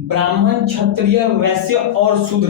ब्राह्मण, क्षत्रिय, वैश्य और शूद्र,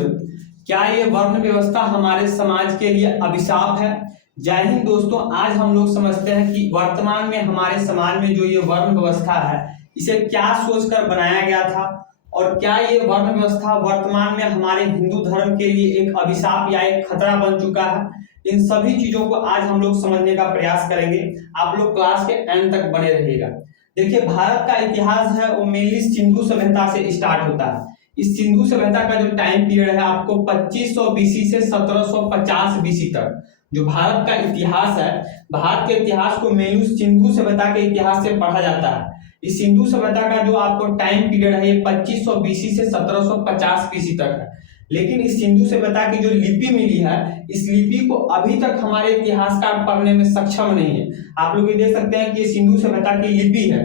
क्या ये वर्ण व्यवस्था हमारे समाज के लिए अभिशाप है? जय हिंद दोस्तों, आज हम लोग समझते हैं कि वर्तमान में हमारे समाज में जो ये वर्ण व्यवस्था है, इसे क्या सोचकर बनाया गया था और क्या ये वर्ण व्यवस्था वर्तमान में हमारे हिंदू धर्म के लिए एक अभिशाप या एक खतरा बन चुका है। इन सभी चीजों को आज हम लोग समझने का प्रयास करेंगे। आप लोग क्लास के एंड तक बने रहिएगा। देखिए, भारत का इतिहास है वो मेनली सिंधु सभ्यता से स्टार्ट होता है। इस सिंधु सभ्यता का जो टाइम पीरियड है आपको 2500 बीसी से 1750 बीसी तक जो भारत का इतिहास है, भारत के इतिहास को मेनली सिंधु सभ्यता के इतिहास से पढ़ा जाता है। इस सिंधु सभ्यता का जो आपको टाइम पीरियड है ये 2500 बीसी से 1750 बीसी तक है। लेकिन इस सिंधु सभ्यता की जो लिपि मिली है, इस लिपि को अभी तक हमारे इतिहासकार पढ़ने में सक्षम नहीं है। आप लोग ये देख सकते हैं कि ये सिंधु सभ्यता की लिपि है।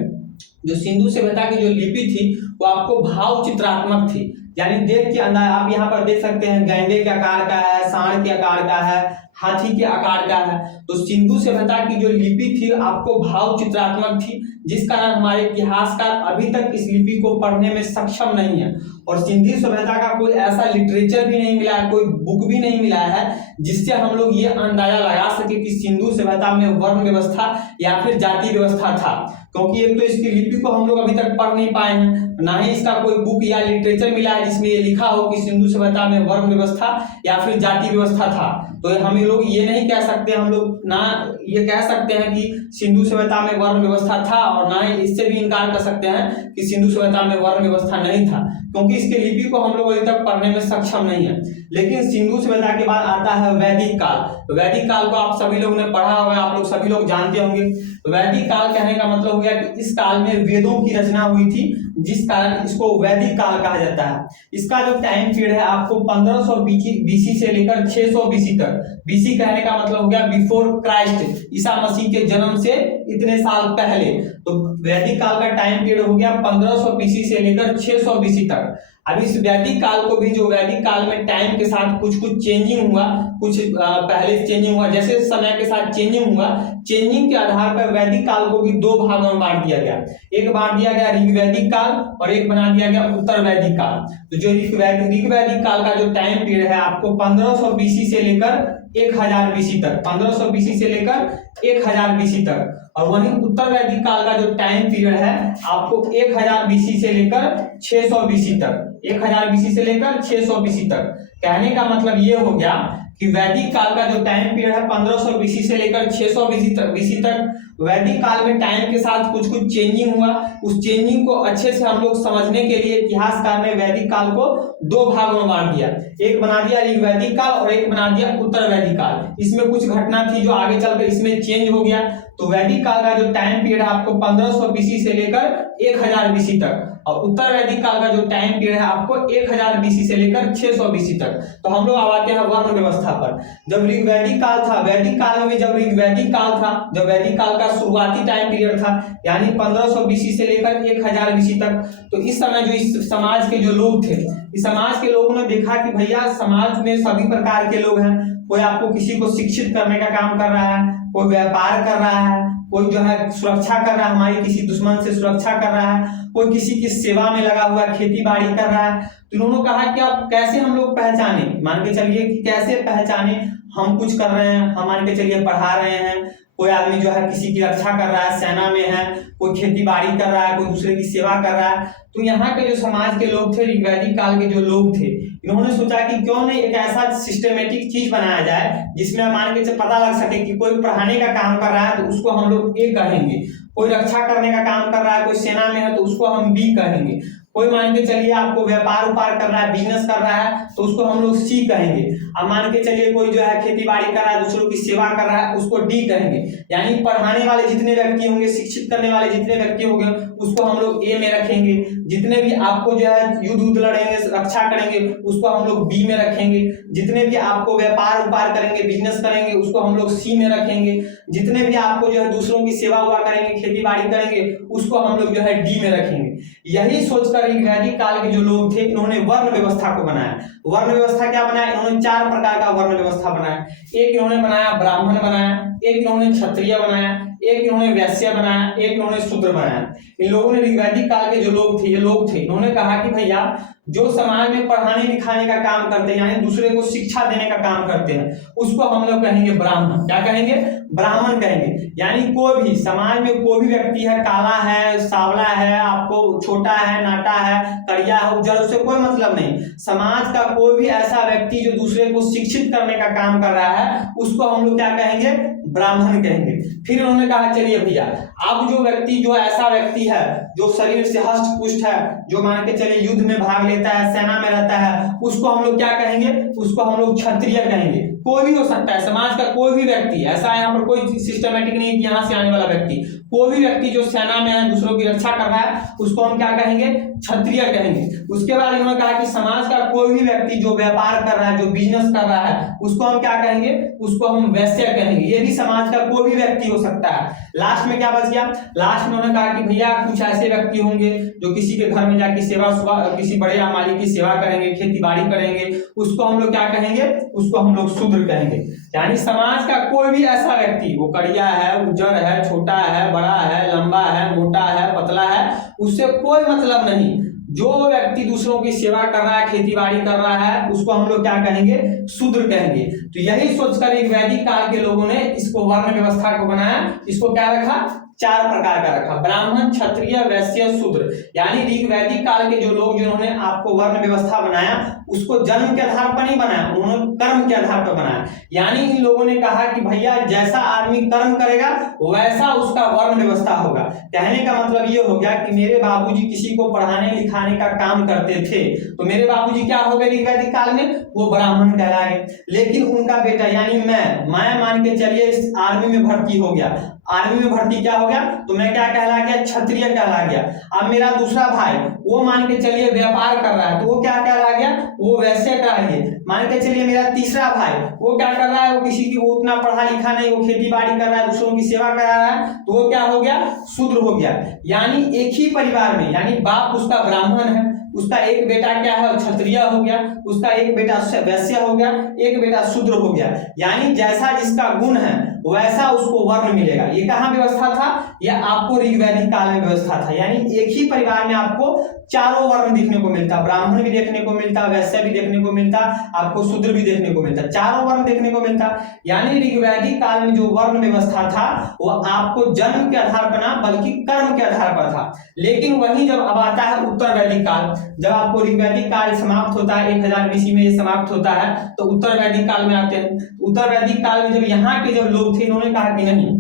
जो सिंधु सभ्यता की जो लिपि थी वो आपको भाव चित्रात्मक थी, यानी देख के अंदाज आप यहाँ पर देख सकते हैं गैंडे के आकार का है, सांड के आकार का है, हाथी के आकार का है। तो सिंधु सभ्यता की जो लिपि थी आपको भाव चित्रात्मक थी, जिस कारण हमारे इतिहासकार अभी तक इस लिपि को पढ़ने में सक्षम नहीं है। और सिंधु सभ्यता का कोई ऐसा लिटरेचर भी नहीं मिला है, कोई बुक भी नहीं मिला है जिससे हम लोग ये अंदाजा लगा सके कि सिंधु सभ्यता में वर्ण व्यवस्था या फिर जाति व्यवस्था था। क्योंकि एक तो इसकी लिपि को हम लोग अभी तक पढ़ नहीं पाए हैं, ना ही इसका कोई बुक या लिटरेचर मिला है जिसमें ये लिखा हो कि सिंधु सभ्यता में वर्ण व्यवस्था या फिर जाति व्यवस्था था। तो हम लोग ये नहीं कह सकते, हम लोग ना ये कह सकते हैं कि सिंधु सभ्यता में वर्ण व्यवस्था था और ना ही इससे भी इनकार कर सकते हैं कि सिंधु सभ्यता में वर्ण व्यवस्था नहीं था, क्योंकि इसके लिपि को हम लोग अभी तक पढ़ने में सक्षम नहीं है। लेकिन सिंधु सभ्यता के बाद आता है वैदिक काल। वैदिक काल को आप सभी लोगों ने पढ़ा होगा, आप लोग सभी लोग जानते होंगे। वैदिक काल कहने का मतलब हो गया कि इस काल में वेदों की रचना हुई थी, जिस कारण इसको वैदिक काल कहा जाता है। इसका जो टाइम पीरियड है आपको 1500 बीसी से लेकर 600 बीसी तक। बीसी कहने का मतलब हो गया बिफोर क्राइस्ट, ईसा मसीह के जन्म से इतने साल पहले। तो वैदिक काल का टाइम पीरियड हो गया 1500 बीसी से लेकर 600 बीसी तक। अब इस वैदिक काल को भी, जो वैदिक काल में टाइम के साथ कुछ चेंजिंग हुआ, कुछ पहले चेंजिंग हुआ, जैसे समय के साथ चेंजिंग हुआ, चेंजिंग के आधार पर वैदिक काल को भी दो भागों में बांट दिया गया। एक बांट दिया गया ऋग्वैदिक काल और एक बना दिया गया उत्तर वैदिक काल। तो जो ऋग्वैदिक काल का जो टाइम पीरियड है आपको 1500 बीसी से लेकर 1000 बीसी तक, 1500 बीसी से लेकर 1000 बीसी तक। और वहीं उत्तर वैदिक काल का जो टाइम पीरियड है आपको 1000 बीसी से लेकर 600 बीसी तक, 1000 बीसी से लेकर 600 बीसी तक। कहने का मतलब ये हो गया कि वैदिक काल का जो टाइम पीरियड है 1500 बीसी से लेकर 600 बीसी तक, वैदिक काल में टाइम के साथ कुछ चेंजिंग हुआ। उस चेंजिंग को अच्छे से हम लोग समझने के लिए इतिहासकार ने वैदिक काल को दो भागों में बांट दिया। एक बना दिया ऋग्वैदिक काल और एक बना दिया उत्तर वैदिक काल। इसमें कुछ घटना थी जो आगे चलकर इसमें चेंज हो गया। तो वैदिक काल का जो टाइम पीरियड है आपको 1500 बीसी से लेकर 1000 बीसी तक, और उत्तर वैदिक काल का जो टाइम पीरियड है आपको 1000 बीसी से लेकर 600 बीसी तक। तो हम लोग आते हैं वर्ण व्यवस्था पर। जब ऋग्वैदिक काल था, वैदिक काल में भी जब ऋग्वैदिक काल था, जब वैदिक काल का शुरुआती टाइम पीरियड था, यानी 1500 बीसी से लेकर 1000 बीसी तक, तो इस समय जो इस समाज के जो लोग थे, इस समाज के लोगों ने देखा कि भैया समाज में सभी प्रकार के लोग हैं। कोई आपको किसी को शिक्षित करने का काम कर रहा है, कोई व्यापार कर रहा है, कोई जो है सुरक्षा कर रहा है, हमारी किसी दुश्मन से सुरक्षा कर रहा है, कोई किसी की सेवा में लगा हुआ खेती बाड़ी कर रहा है। तो उन्होंने कहा कि अब कैसे हम लोग पहचाने, मान के चलिए कि कैसे पहचाने हम कुछ कर रहे हैं, हम मान के चलिए पढ़ा रहे हैं, कोई आदमी जो है किसी की रक्षा कर रहा है, सेना में है, कोई खेती बाड़ी कर रहा है, कोई दूसरे की सेवा कर रहा है। तो यहाँ के जो समाज के लोग थे, ऋग्वैदिक काल के जो लोग थे, इन्होंने सोचा कि क्यों नहीं एक ऐसा सिस्टमेटिक चीज बनाया जाए जिसमें मान के पता लग सके कि कोई पढ़ाने का काम कर रहा है तो उसको हम लोग ए कहेंगे, कोई रक्षा करने का काम कर रहा है, कोई सेना में है तो उसको हम बी कहेंगे, कोई मान के चलिए आपको व्यापार उपार कर रहा है, बिजनेस कर रहा है तो उसको हम लोग सी कहेंगे। अब मान के चलिए कोई जो है खेती बाड़ी कर रहा है, दूसरों की सेवा कर रहा है, उसको डी कहेंगे। यानी पढ़ाने वाले जितने व्यक्ति होंगे, शिक्षित करने वाले जितने व्यक्ति होंगे, उसको हम लोग ए में रखेंगे। जितने भी आपको जो है युद्ध लड़ेंगे, रक्षा करेंगे, उसको हम लोग बी में रखेंगे। जितने भी आपको व्यापार उपार करेंगे, बिजनेस करेंगे, उसको हम लोग सी में रखेंगे। जितने भी आपको जो है दूसरों की सेवा हुआ करेंगे, खेती बाड़ी करेंगे, उसको हम लोग जो है डी में रखेंगे। यही सोचकर ऋग्वैदिक काल के जो लोग थे, इन्होंने वर्ण व्यवस्था को बनाया। वर्ण व्यवस्था क्या बनाया, इन्होंने 4 प्रकार का वर्ण व्यवस्था बनाया। एक इन्होंने बनाया ब्राह्मण बनाया, एक इन्होंने क्षत्रिय बनाया, एक इन्होंने वैश्य बनाया, एक इन्होंने शूद्र बनाया। इन लोगों ने ऋग्वैदिक काल के जो लोग थे, ये लोग थे, इन्होंने कहा कि भैया जो समाज में पढ़ाने लिखाने का काम करते हैं, यानी दूसरे को शिक्षा देने का काम करते हैं, उसको हम लोग कहेंगे ब्राह्मण। क्या कहेंगे, ब्राह्मण कहेंगे। यानी कोई भी समाज में कोई भी व्यक्ति है, काला है, सांवला है, आपको छोटा है, नाटा है, करिया है, उज्जर, उससे कोई मतलब नहीं। समाज का कोई भी ऐसा व्यक्ति जो दूसरे को शिक्षित करने का काम कर रहा है, उसको हम लोग क्या कहेंगे, ब्राह्मण कहेंगे। फिर उन्होंने कहा चलिए भैया अब जो व्यक्ति, जो ऐसा व्यक्ति है जो शरीर से हष्ट पुष्ट है, जो मान के चलिए युद्ध में भाग लेता है, सेना में रहता है, उसको हम लोग क्या कहेंगे, उसको हम लोग क्षत्रिय कहेंगे। कोई भी हो सकता है, समाज का कोई भी व्यक्ति, ऐसा यहाँ पर कोई सिस्टमेटिक नहीं है कि यहाँ से आने वाला व्यक्ति, कोई भी व्यक्ति जो सेना में है, दूसरों की रक्षा कर रहा है, उसको हम क्या कहेंगे, क्षत्रिय कहेंगे। उसके बाद इन्होंने कहा कि समाज का कोई भी व्यक्ति जो व्यापार कर रहा है, जो बिजनेस कर रहा है, उसको हम क्या कहेंगे, उसको हम वैश्य कहेंगे। ये भी समाज का कोई भी व्यक्ति हो सकता है। लास्ट में क्या बच गया, लास्ट में उन्होंने कहा कि भैया कुछ ऐसे व्यक्ति होंगे जो किसी के घर में जाके सेवा, किसी बड़े मालिक की सेवा करेंगे, खेती बाड़ी करेंगे, उसको हम लोग क्या कहेंगे, उसको हम लोग शूद्र कहेंगे। यानी समाज का कोई भी ऐसा व्यक्ति, वो करिया है, उज्जर है, छोटा है, बड़ा है, लंबा है, मोटा है, पतला है, उससे कोई मतलब नहीं। जो व्यक्ति दूसरों की सेवा कर रहा है, खेती बाड़ी कर रहा है, उसको हम लोग क्या कहेंगे, शूद्र कहेंगे। तो यही सोचकर एक वैदिक काल के लोगों ने इसको वर्ण व्यवस्था को बनाया। इसको क्या रखा, 4 प्रकार का रखा, ब्राह्मण, क्षत्रिय, वैश्य, शूद्र। यानी ऋग्वैदिक काल के जो लोग, जिन्होंने आपको वर्ण व्यवस्था बनाया, उसको जन्म के आधार पर नहीं बनाया, उन्होंने कर्म के आधार पर बनाया। यानी इन लोगों ने कहा कि भैया जैसा आदमी कर्म करेगा वैसा उसका वर्ण व्यवस्था होगा। कहने का मतलब ये हो गया कि मेरे बाबूजी किसी को पढ़ाने लिखाने का काम करते थे, तो मेरे बाबूजी क्या हो गए ऋग्वैदिक काल में, वो ब्राह्मण कहलाए। लेकिन उनका बेटा यानी मैं मान के चलिए इस आर्मी में भर्ती हो गया, आर्मी में भर्ती क्या हो गया, तो मैं क्या कहला गया, क्षत्रिय कहला गया। अब मेरा दूसरा भाई, वो मान के चलिए व्यापार कर रहा है, तो वो क्या कहला गया, वो वैश्य कहला गया। मान के चलिए मेरा तीसरा भाई, वो क्या कर रहा है, वो किसी की, वो उतना पढ़ा लिखा नहीं, वो खेती बाड़ी कर रहा है, दूसरों की सेवा कर रहा है, तो वो क्या हो गया, शूद्र हो गया। यानी एक ही परिवार में, यानी बाप उसका ब्राह्मण है, उसका एक बेटा क्या है, क्षत्रिय हो गया, उसका एक बेटा वैश्य हो गया, एक बेटा शूद्र हो गया। यानी जैसा जिसका गुण है वैसा उसको वर्ण मिलेगा। ये कहाँ व्यवस्था था, यह आपको ऋग्वैदिक काल में व्यवस्था था। यानी एक ही परिवार में आपको चारों वर्ण देखने को मिलता, ब्राह्मण भी देखने को मिलता, वैश्य भी देखने को मिलता, आपको शूद्र भी देखने को मिलता, चारों वर्ण देखने को मिलता। यानी ऋग्वैदिक काल में जो वर्ण व्यवस्था था वो आपको जन्म के आधार पर ना बल्कि कर्म के आधार पर था। लेकिन वही जब अब आता है उत्तर वैदिक काल, जब आपको ऋग्वैदिक काल समाप्त होता है, 1000 BC में ये समाप्त होता है, तो उत्तर वैदिक काल में आते हैं। उत्तर वैदिक काल में जब यहाँ के जब लोग थे, इन्होंने कहा कि नहीं,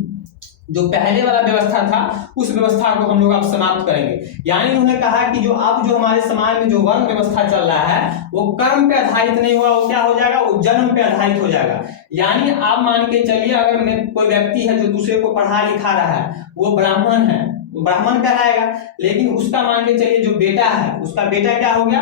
जो पहले वाला व्यवस्था था उस व्यवस्था को हम लोग अब समाप्त करेंगे। यानी उन्होंने कहा कि जो अब जो हमारे समाज में जो वर्ण व्यवस्था चल रहा है वो कर्म पे आधारित नहीं हुआ, वो क्या हो जाएगा, वो जन्म पे आधारित हो जाएगा। यानी आप मान के चलिए अगर मैं कोई व्यक्ति है जो दूसरे को पढ़ा लिखा रहा है, वो ब्राह्मण है, ब्राह्मण कहलाएगा। लेकिन उसका मान के चलिए जो बेटा है, उसका बेटा क्या हो गया,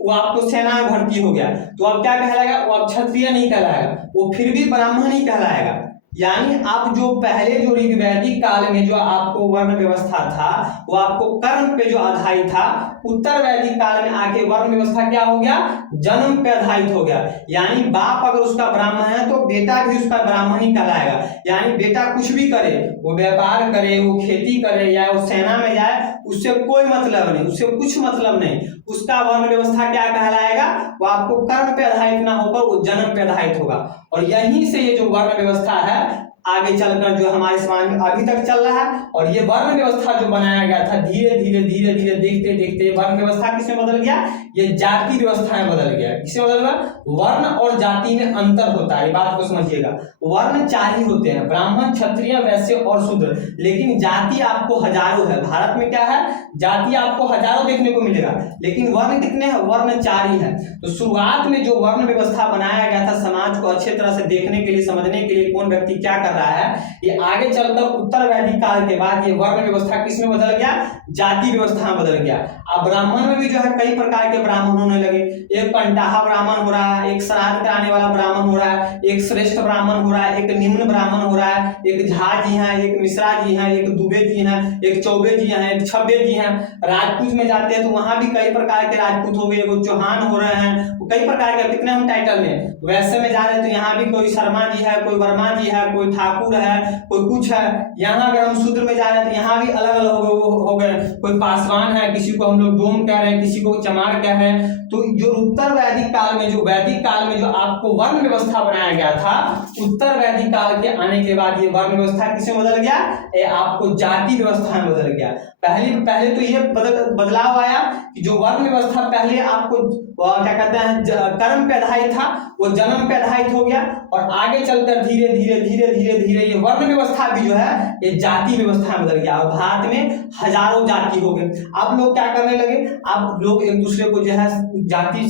वो आपको सेना में भर्ती हो गया, तो अब क्या कहलाएगा, वो अब क्षत्रिय नहीं कहलाएगा, वो फिर भी ब्राह्मण ही कहलाएगा। यानी अब जो पहले जो ऋग्वैदिक काल में जो आपको वर्ण व्यवस्था था वो आपको कर्म पे जो आधारित था, उत्तर वैदिक काल में आके वर्ण व्यवस्था क्या हो गया, जन्म पे आधारित हो गया। यानी बाप अगर उसका ब्राह्मण है तो बेटा भी उसका ब्राह्मण ही कहलाएगा। यानी बेटा कुछ भी करे, वो व्यापार करे, वो खेती करे या वो सेना में जाए, उससे कोई मतलब नहीं, उससे कुछ मतलब नहीं, उसका वर्ण व्यवस्था क्या कहलाएगा, वो आपको कर्म पे आधारित ना होकर वो जन्म पे आधारित होगा। और यहीं से ये जो वर्ण व्यवस्था है आगे चलकर जो हमारे समाज में अभी तक चल रहा है। और ये वर्ण व्यवस्था जो बनाया गया था, धीरे धीरे धीरे धीरे देखते देखते वर्ण व्यवस्था किसमें बदल गया, ये जाति व्यवस्था में बदल गया। किसमें बदल गया, वर्ण और जाति में अंतर होता है, ये बात को समझिएगा। वर्ण 4 ही होते हैं, ब्राह्मण, क्षत्रिय, वैश्य और शूद्र, लेकिन जाति आपको हजारों है। भारत में क्या है, जाति आपको हजारों देखने को मिलेगा, लेकिन वर्ण कितने हैं, वर्ण 4 ही है। तो शुरुआत में जो वर्ण व्यवस्था बनाया गया था समाज को अच्छे तरह से देखने के लिए, समझने के लिए, कौन व्यक्ति क्या कर कर रहा है, ये आगे चलकर उत्तर वैदिक काल के बाद ये वर्ण व्यवस्था किसमें बदल गया, जाति व्यवस्था में बदल गया। अब ब्राह्मण में भी जो है कई प्रकार के ब्राह्मण होने लगे, एक कंटाहा ब्राह्मण हो रहा है, एक श्राद्ध कराने वाला ब्राह्मण हो रहा है, एक श्रेष्ठ ब्राह्मण हो रहा है, एक निम्न ब्राह्मण हो रहा है, एक झा जी हैं, एक मिश्रा जी हैं, एक दुबे जी हैं, एक चौबे जी हैं, एक छब्बे जी हैं। राजपूत में जाते हैं तो वहां भी कई प्रकार के राजपूत हो गए, एक चौहान हो रहे हैं, कई प्रकार के कितने हम टाइटल में। वैसे में जा रहे हैं तो यहाँ भी कोई शर्मा जी है, कोई वर्मा जी है, कोई ठाकुर है, कोई कुछ है। यहाँ अगर हम शूद्र में जा रहे हैं तो यहाँ भी अलग अलग हो गए, कोई पासवान है, किसी को हम लोग डोम कह रहे हैं, किसी को चमार कह रहे हैं। तो जो उत्तर वैदिक काल में जो आपको वर्ण व्यवस्था बनाया गया था, उत्तर वैदिक काल के आने के बाद ये वर्ण व्यवस्था किसमें बदल गया, ये आपको जाति व्यवस्था में बदल गया। पहले तो ये बदलाव आया कि जो वर्ण व्यवस्था पहले आपको क्या कहते हैं कर्म पे आधारित था, वो जन्म पे आधारित हो गया, और आगे चलकर धीरे धीरे ये वर्ण व्यवस्था भी जो है ये जाति व्यवस्था में बदल गया। और भारत में हजारों जाति हो गए। आप लोग क्या करने लगे, आप लोग एक दूसरे को जो है जाति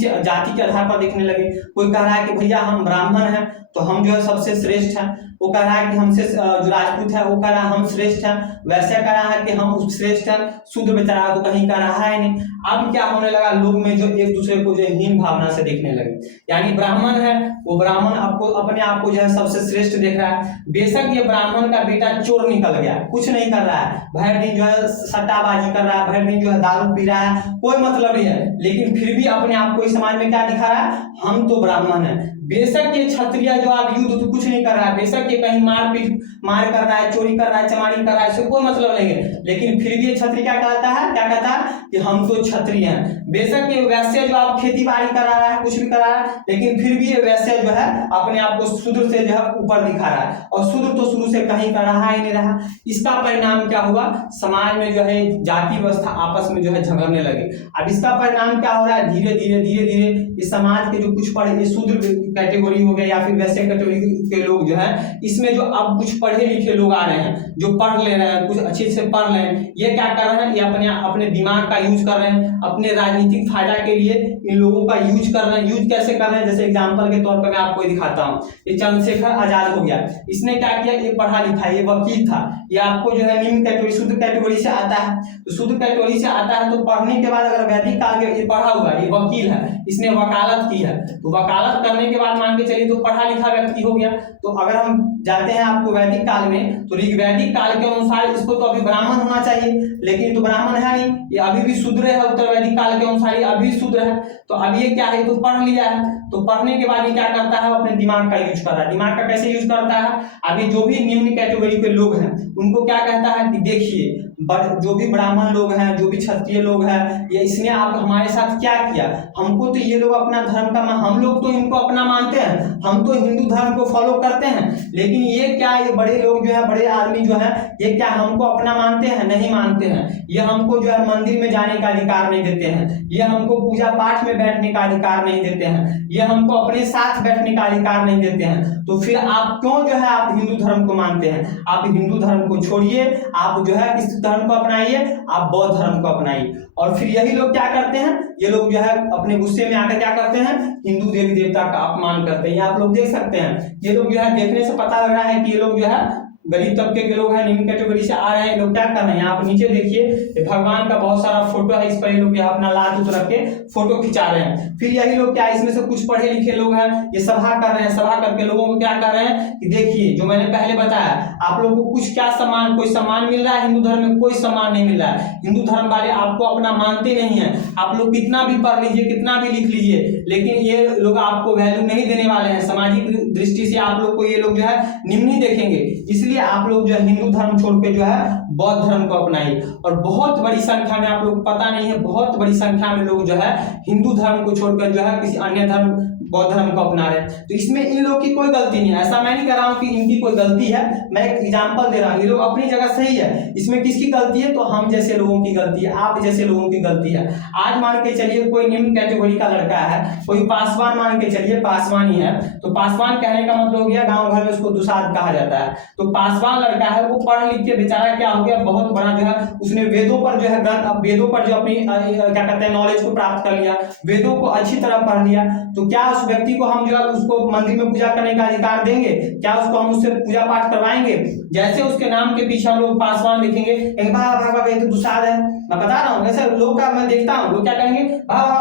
के आधार पर देखने लगे। कोई कह रहा है कि भैया हम ब्राह्मण हैं तो हम जो है सबसे श्रेष्ठ हैं, वो कह रहा है कि हमसे जो राजपूत है वो कह रहा है हम श्रेष्ठ हैं, वैसे कह रहा है कि हम श्रेष्ठ हैं, शूद्र बेचारा तो कहीं का रहा है नहीं। अब क्या होने लगा, लोग में जो एक दूसरे को जो हीन भावना से देखने लगे। यानी ब्राह्मण है वो ब्राह्मण आपको अपने आप को जो है सबसे श्रेष्ठ देख रहा है। बेशक ये ब्राह्मण का बेटा चोर निकल गया, कुछ नहीं कर रहा है, भर दिन जो है सट्टाबाजी कर रहा है, भर दिन जो है दारू पी रहा है, कोई मतलब नहीं है, लेकिन फिर भी अपने आप को इस समाज में क्या दिखा रहा है, हम तो ब्राह्मण है। बेशक ये क्षत्रिय जो आप युद्ध तो कुछ नहीं कर रहा है, बेशक ये कहीं मार कर रहा है, चोरी कर रहा है, चमारी कर रहा है, इससे कोई मतलब नहीं है, लेकिन फिर भी ये क्षत्रिय क्या कहता है कि हम तो क्षत्रिय हैं। बेशक ये वैश्य जो आप खेती बाड़ी करा रहा है, कुछ भी करा रहा है, लेकिन फिर भी ये वैश्य जो है अपने आप को शूद्र से जो है ऊपर दिखा रहा है, और शूद्र तो शुरू से कहीं का रहा ही नहीं रहा। इसका परिणाम क्या हुआ, समाज में जो है जाति व्यवस्था आपस में जो है झगड़ने लगे। अब इसका परिणाम क्या हो रहा है, धीरे धीरे इस समाज के जो कुछ पढ़े शूद्र कैटेगरी हो गए या फिर वैसे कैटेगरी के लोग जो है, इसमें जो अब कुछ पढ़े लिखे लोग आ रहे हैं, जो पढ़ ले रहे हैं, कुछ अच्छे से पढ़ रहे हैं, ये क्या कर रहे हैं, ये अपने दिमाग का यूज कर रहे हैं, अपने राजनीतिक फायदा के लिए इन लोगों का यूज कर रहे हैं। यूज कैसे कर रहे हैं, जैसे एग्जांपल के तौर पर मैं आपको दिखाता हूँ। ये चंद्रशेखर आजाद हो गया, इसने क्या किया, ये पढ़ा लिखा, ये वकील था, ये आपको जो है निम्न कैटेगरी शुद्ध कैटेगरी से आता है। तो शुद्ध कैटेगरी से आता है तो पढ़ने के बाद अगर वैदिक काल के ये पढ़ा हुआ, ये वकील है, इसने वकालत की है, तो वकालत करने के बाद मान के चलिए तो पढ़ा लिखा व्यक्ति हो गया। तो अगर हम जाते हैं आपको वैदिक काल में, तो ऋग्वैदिक काल के अनुसार इसको तो अभी ब्राह्मण होना चाहिए, लेकिन तो ब्राह्मण है नहीं, ये अभी भी शूद्र है। उत्तर वैदिक काल के अनुसार ये अभी शूद्र है। तो अब ये क्या है, तो पढ़ लिया है, तो पढ़ने के बाद ये क्या करता है, अपने दिमाग का यूज कर रहा है। दिमाग का कैसे यूज करता है, अभी जो भी निम्न कैटेगरी के लोग हैं उनको क्या कहता है कि देखिए जो भी ब्राह्मण लोग हैं, जो भी क्षत्रिय लोग हैं, ये इसने आप हमारे साथ क्या किया, हमको तो ये लोग अपना धर्म का हम लोग तो इनको अपना मानते हैं, हम तो हिंदू धर्म को फॉलो करते हैं, लेकिन ये क्या, ये बड़े लोग जो है, बड़े आदमी जो है, ये क्या हमको अपना मानते हैं, नहीं मानते हैं। ये हमको जो है मंदिर में जाने का अधिकार नहीं देते हैं, ये हमको पूजा पाठ में बैठने का अधिकार नहीं देते हैं, ये हमको अपने साथ बैठने का अधिकार नहीं देते हैं। तो फिर आप क्यों जो है आप हिंदू धर्म को मानते हैं, आप हिंदू धर्म को छोड़िए, आप जो है किस धर्म को अपनाइए, आप बौद्ध धर्म को अपनाइए। और फिर यही लोग क्या करते हैं, ये लोग जो है अपने गुस्से में आकर क्या करते हैं, हिंदू देवी देवता का अपमान करते हैं। ये आप लोग देख सकते हैं, ये लोग जो है देखने से पता लग रहा है कि ये लोग जो है गरीब तबके के लोग हैं, निम्न कैटेगरी से आ रहे हैं। लोग क्या कर रहे हैं, आप नीचे देखिए भगवान का बहुत सारा फोटो है, इस पर ये लोग अपना लात उत रख के फोटो खिंचा रहे हैं। फिर यही लोग क्या, इसमें से कुछ पढ़े लिखे लोग हैं, ये सभा कर रहे हैं, सभा करके लोगों को क्या कर रहे हैं कि देखिए जो मैंने पहले बताया, आप लोगों को कुछ क्या सम्मान, कोई सम्मान मिल रहा है, हिंदू धर्म में कोई सम्मान नहीं मिल रहा है। हिंदू धर्म वाले आपको अपना मानते नहीं है, आप लोग कितना भी पढ़ लीजिए, कितना भी लिख लीजिए, लेकिन ये लोग आपको वैल्यू नहीं देने वाले हैं। सामाजिक दृष्टि से आप लोग को ये लोग जो है निम्न ही देखेंगे, इसलिए आप लोग जो है हिंदू धर्म छोड़ के जो है बौद्ध धर्म को अपनाइए। और बहुत बड़ी संख्या में, आप लोग को पता नहीं है, बहुत बड़ी संख्या में लोग जो है हिंदू धर्म को छोड़कर जो है किसी अन्य धर्म, बौद्ध धर्म को अपना रहे हैं। तो इसमें इन लोग की कोई गलती नहीं है, ऐसा मैं नहीं कह रहा हूं कि इनकी कोई गलती है, मैं एक एग्जांपल दे रहा हूं, ये लोग अपनी जगह सही है। इसमें किसकी गलती है, तो हम जैसे लोगों की गलती है, आप जैसे लोगों की गलती है। आज मान के चलिए कोई निम्न कैटेगरी का लड़का है, कोई पासवान मान के चलिए पासवान ही है, तो पासवान कहने का मतलब हो गया गाँव घर में उसको दुसाध कहा जाता है। तो पासवान लड़का है वो पढ़ लिख के बेचारा क्या हो गया, बहुत बड़ा जो है उसने वेदों पर जो है वेदों पर जो अपनी क्या कहते हैं नॉलेज को प्राप्त कर लिया, वेदों को अच्छी तरह पढ़ लिया। तो क्या उस व्यक्ति को हम जो है उसको मंदिर में पूजा करने का अधिकार देंगे? क्या उसको हम उससे पूजा पाठ करवाएंगे? जैसे उसके नाम के पीछे हम लोग पासवान लिखेंगे, ये तो दुसाध है, मैं बता रहा हूँ ऐसे लोग का मैं देखता हूँ, लोग क्या कहेंगे,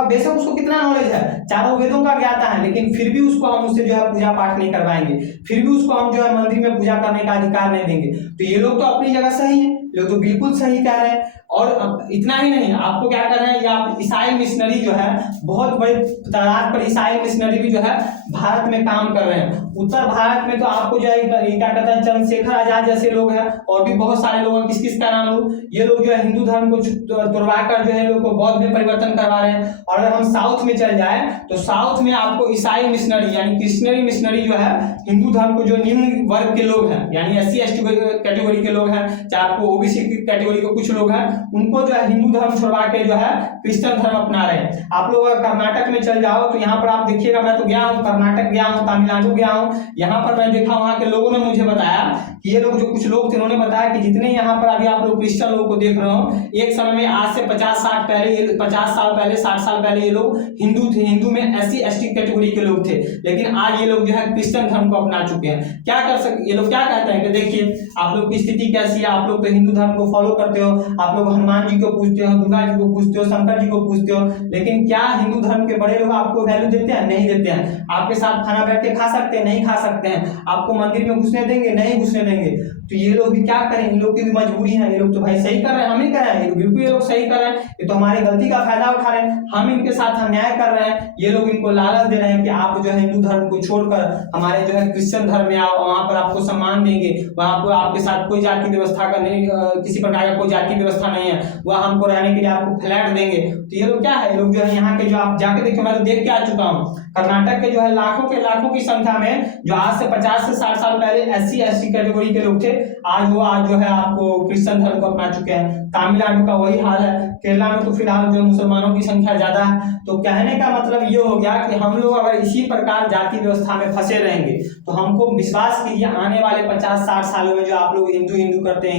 बेशक उसको कितना नॉलेज है, चारों वेदों का ज्ञाता है, लेकिन फिर भी उसको हम उससे जो है पूजा पाठ नहीं करवाएंगे, फिर भी उसको हम जो है मंदिर में पूजा करने का अधिकार नहीं देंगे। तो ये लोग तो अपनी जगह सही है, लोग तो बिल्कुल सही कह रहे हैं। और इतना ही नहीं, आपको क्या कर रहे हैं, आप ईसाई मिशनरी जो है बहुत बड़ी तादाद पर ईसाई मिशनरी भी जो है भारत में काम कर रहे हैं। उत्तर भारत में तो आपको जो है क्या कहते हैं चंद्रशेखर आजाद जैसे लोग हैं, और भी बहुत सारे लोग हैं, किस किस का नाम लूं, ये लोग जो है हिंदू धर्म को तुड़वा कर जो है लोग को बौद्ध में परिवर्तन करवा रहे हैं। और अगर हम साउथ में चल जाए तो साउथ में आपको ईसाई मिशनरी यानी क्रिश्चियनरी मिशनरी जो है हिंदू धर्म को जो निम्न वर्ग के लोग हैं यानी SC/ST कैटेगरी के लोग हैं, चाहे आपको OBC कैटेगरी के कुछ लोग हैं, उनको जो है हिंदू धर्म छोड़वा के जो है क्रिश्चियन धर्म अपना रहे हैं। आप लोग कर्नाटक में चल जाओ तो यहाँ पर आप देखिएगा, मैं तो गया हूँ कर्नाटक गया हूँ, तमिलनाडु गया हूँ, यहाँ पर मैं देखा वहाँ के लोगों ने मुझे बताया कि ये लोग जो कुछ लोग थे उन्होंने बताया कि जितने यहाँ पर अभी आप लोग क्रिश्चियन लोगों को देख रहे हो, एक समय में आज से 50 साल पहले 60 साल पहले ये लोग हिंदू थे, हिंदू में SC/ST कैटेगरी के लोग थे, लेकिन आज ये लोग जो है क्रिश्चियन धर्म को अपना चुके हैं। क्या कर सकते, ये लोग क्या कहते हैं कि देखिए आप लोग की स्थिति कैसी है, आप लोग तो हिंदू धर्म को फॉलो करते हो, आप लोग हनुमान जी को पूजते हो, दुर्गा जी को पूजते हो, शंकर जी को पूजते हो, लेकिन क्या हिंदू धर्म के बड़े लोग आपको वैल्यू देते हैं? नहीं देते हैं। आपके साथ खाना बैठ के खा सकते हैं? नहीं खा सकते हैं। आपको मंदिर में घुसने देंगे? नहीं घुसने देंगे। तो ये लोग भी क्या करें, इन लोग की भी मजबूरी है, ये लोग तो भाई सही कर रहे हैं, हम ही कर रहे हैं, बिल्कुल ये लोग सही कर रहे हैं, ये तो हमारे गलती का फायदा उठा रहे हैं, हम इनके साथ अन्याय कर रहे हैं, ये लोग इनको लालच दे रहे हैं कि आप जो है हिंदू धर्म को छोड़कर हमारे जो है क्रिश्चियन धर्म में आओ, वहां पर आपको सम्मान देंगे, वहां पर आपके साथ कोई जाति व्यवस्था का नहीं, किसी प्रकार का कोई जाति व्यवस्था नहीं है, वह हमको रहने के लिए आपको फ्लैट देंगे। तो ये लोग क्या है, ये लोग जो है यहाँ के जो आप जाके देखिए, मैं तो देख के आ चुका हूँ, कर्नाटक के जो है लाखों की संख्या में जो आज से 50 से 60 साल पहले SC/ST कैटेगरी के लोग थे, आज जो है आपको क्रिश्चियन धर्म को अपना चुके हैं। तमिलनाडु का वही हाल है, केरला में तो फिलहाल जो मुसलमानों की संख्या ज्यादा है। तो कहने का मतलब ये हो गया कि हम लोग अगर इसी प्रकार जाति व्यवस्था में फंसे रहेंगे तो हमको विश्वास कीजिए आने वाले 50-60 सालों में जो आप लोग हिंदू करते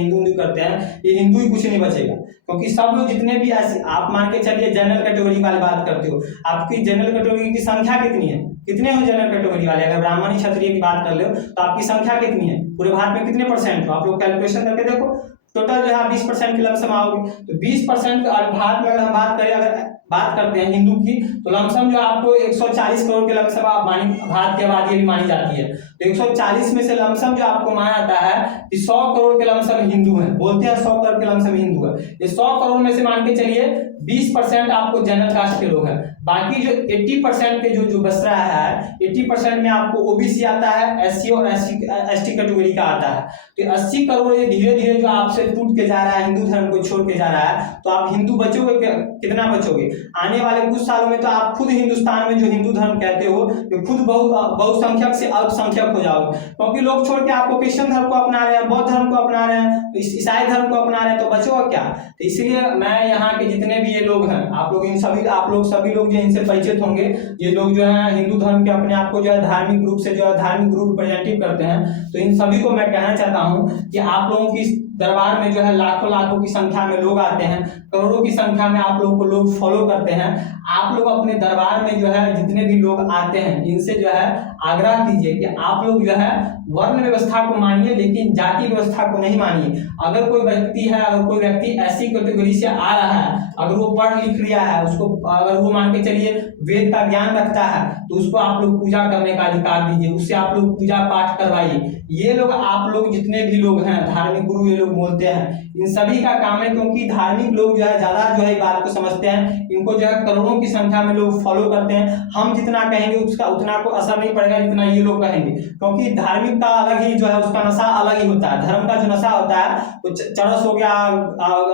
हैं, ये हिंदू ही कुछ नहीं बचेगा, क्योंकि सब लोग जितने भी ऐसे आप मान के चलिए जनरल कैटेगरी वाली बात करते हो, आपकी जनरल कैटेगरी की संख्या कितनी है, कितने हो जनरल कैटेगरी वाले? अगर ब्राह्मण क्षत्रिय की बात कर लो तो आपकी संख्या कितनी है, पूरे भारत में कितने परसेंट हो? आप लोग कैलकुलेशन करके देखो, टोटल जो है 20% की लमसम आओगे, तो 20% भारत में अगर हम बात करें, अगर बात करते हैं हिंदू की, तो लमसम जो आपको 140 करोड़ के लमसम भारत की आबादी भी मानी जाती है। तो 140 में से लमसम जो आपको माना जाता है कि 100 करोड़ के लमसम हिंदू हैं, बोलते हैं 100 करोड़ के लमसम हिंदू है। ये 100 करोड़ में से मान के चलिए 20% आपको जनरल कास्ट के लोग हैं, बाकी जो 80% के जो बच रहा है, 80% में आपको OBC आता है, SC और ST कैटेगरी का आता है। तो 80 करोड़ ये धीरे धीरे जो आपसे टूट के जा रहा है, हिंदू धर्म को छोड़ के जा रहा है, तो आप हिंदू बचोगे, कितना बचोगे? आने वाले कुछ सालों में तो आप खुद हिंदुस्तान में जो हिंदू धर्म कहते हो, तो खुद बहुसंख्यक से अल्पसंख्यक हो जाओगे, क्योंकि लोग छोड़ के आपको क्रिश्चियन धर्म को अपना रहे हैं, बौद्ध धर्म को अपना रहे हैं, ईसाई धर्म को अपना रहे हैं, तो बचोगा क्या? तो इसलिए मैं यहाँ के जितने भी ये लोग हैं, आप लोग सभी लोग जो इनसे परिचित होंगे, ये लोग जो है हिंदू धर्म के अपने आप को जो है धार्मिक रूप से जो है धार्मिक गुरु रिप्रेजेंटेटिव करते हैं, तो इन सभी को मैं कहना चाहता हूँ कि आप लोगों की दरबार में जो है लाखों की संख्या में लोग आते हैं, करोड़ों की संख्या में आप लोगों को लोग फॉलो करते हैं। आप लोग अपने दरबार में जो है जितने भी लोग आते हैं, इनसे जो है आग्रह कीजिए कि आप लोग जो है वर्ण व्यवस्था को मानिए, लेकिन जाति व्यवस्था को नहीं मानिए। अगर कोई व्यक्ति ऐसी कैटेगरी से आ रहा है, अगर वो पढ़ लिख लिया है, उसको अगर वो मान के चलिए वेद का ज्ञान रखता है, तो उसको आप लोग पूजा करने का अधिकार दीजिए, उससे आप लोग पूजा पाठ करवाइए। ये लोग आप लोग जितने भी लोग हैं, धार्मिक गुरु ये लोग बोलते हैं, इन सभी का काम है, क्योंकि धार्मिक लोग जो है ज्यादा जो है बात को समझते हैं, इनको जो है करोड़ों की संख्या में लोग फॉलो करते हैं। हम जितना कहेंगे उसका उतना को असर नहीं पड़ेगा जितना ये लोग कहेंगे, क्योंकि धार्मिक का अलग ही जो है उसका नशा अलग ही होता है। धर्म का जो नशा होता है वो चरस हो गया,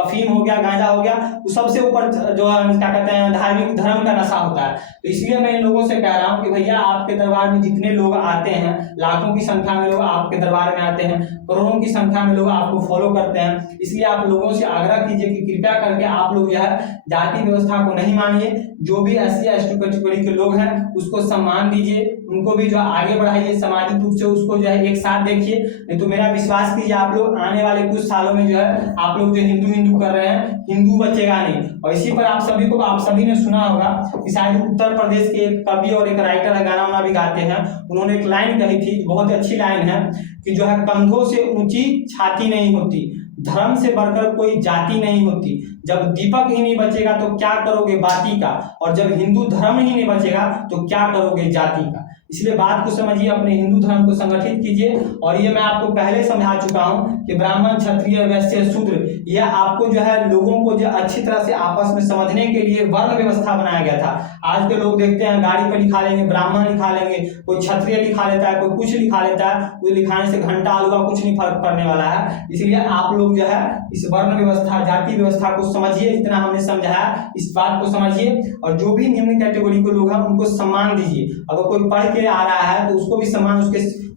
अफीम हो गया, गांजा हो गया, वो सबसे ऊपर जो है क्या कहते हैं धार्मिक धर्म का नशा होता है। तो इसलिए मैं इन लोगों से कह रहा हूँ कि भैया आपके दरबार में जितने लोग आते हैं, लाखों की संख्या में लोग आपके दरबार में आते हैं, करोड़ों की संख्या में लोग आपको फॉलो करते हैं, इसलिए आप लोगों से आग्रह कीजिए कि कृपया करके आप लोग जो है जाति व्यवस्था को नहीं मानिए। जो भी SC या ST कैटेगरी के लोग हैं उसको सम्मान दीजिए, उनको भी जो है आगे बढ़ाइए, सामाजिक रूप से उसको जो है एक साथ देखिए। नहीं तो मेरा विश्वास कीजिए आप लोग आने वाले कुछ सालों में जो है आप लोग जो हिंदू कर रहे हैं, हिंदू बचेगा नहीं। और इसी पर आप सभी ने सुना होगा कि शायद उत्तर प्रदेश के एक कवि और एक राइटर है, गाना वाना भी गाते हैं, उन्होंने एक लाइन कही थी, बहुत अच्छी लाइन है कि जो है कंधों से ऊंची छाती नहीं होती, धर्म से बढ़कर कोई जाति नहीं होती, जब दीपक ही नहीं बचेगा तो क्या करोगे बाती का, और जब हिंदू धर्म ही नहीं बचेगा तो क्या करोगे जाति का। इसलिए बात को समझिए, अपने हिंदू धर्म को संगठित कीजिए। और ये मैं आपको पहले समझा चुका हूं कि ब्राह्मण, क्षत्रिय, वैश्य, शूद्र, यह आपको जो है लोगों को जो अच्छी तरह से आपस में समझने के लिए वर्ण व्यवस्था बनाया गया था। आज के लोग देखते हैं गाड़ी पर लिखा लेंगे ब्राह्मण लिखा लेंगे, कोई क्षत्रिय लिखा लेता है, कोई कुछ लिखा लेता है, कोई लिखाने से घंटा आलूगा कुछ नहीं फर्क पड़ने वाला है। इसलिए आप लोग जो है इस वर्ण व्यवस्था, जाति व्यवस्था को समझिए, जितना हमने समझाया इस बात को समझिए। और जो भी निम्न कैटेगरी के लोग हैं उनको सम्मान दीजिए। अगर कोई पढ़ के आ रहा है तो उसको भी सम्मान,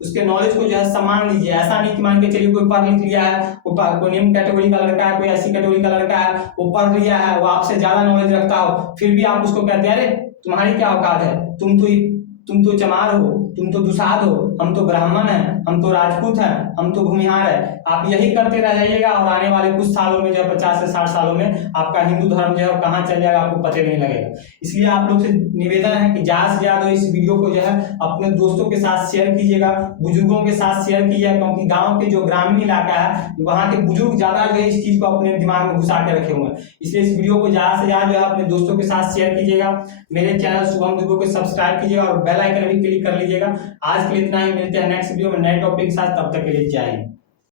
उसके नॉलेज को जो है सम्मान दीजिए। ऐसा नहीं कि मान के चलिए कोई पढ़ लिख लिया है, कोई निम्न कैटेगरी का लड़का है, कोई SC कैटेगरी का लड़का है, वो पढ़ लिया है, वो आपसे ज्यादा नॉलेज रखता हो, फिर भी आप उसको कहते हैं अरे तुम्हारी क्या औकात है, तुम तो चमार हो, तुम तो दुसाध हो, हम तो ब्राह्मण हैं, हम तो राजपूत हैं, हम तो भूमिहार है। आप यही करते रह जाइएगा और आने वाले कुछ सालों में जो है 50 से 60 सालों में आपका हिंदू धर्म जो है कहाँ चल जाएगा आपको पता नहीं लगेगा। इसलिए आप लोग से निवेदन है कि ज्यादा से ज्यादा इस वीडियो को जो है अपने दोस्तों के साथ शेयर कीजिएगा, बुजुर्गों के साथ शेयर कीजिएगा, क्योंकि गाँव के जो ग्रामीण इलाका है वहाँ के बुजुर्ग ज्यादा जो है इस चीज को अपने दिमाग में घुसा के रखे हुए हैं। इसलिए इस वीडियो को ज्यादा से ज्यादा जो है अपने दोस्तों के साथ शेयर कीजिएगा। मेरे चैनल शुभम दुबे को सब्सक्राइब कीजिएगा और बेल आइकन भी क्लिक कर लीजिएगा। आज के लिए इतना ही, मिलते हैं नेक्स्ट वीडियो में नए टॉपिक के साथ, तब तक के लिए जय हिंद।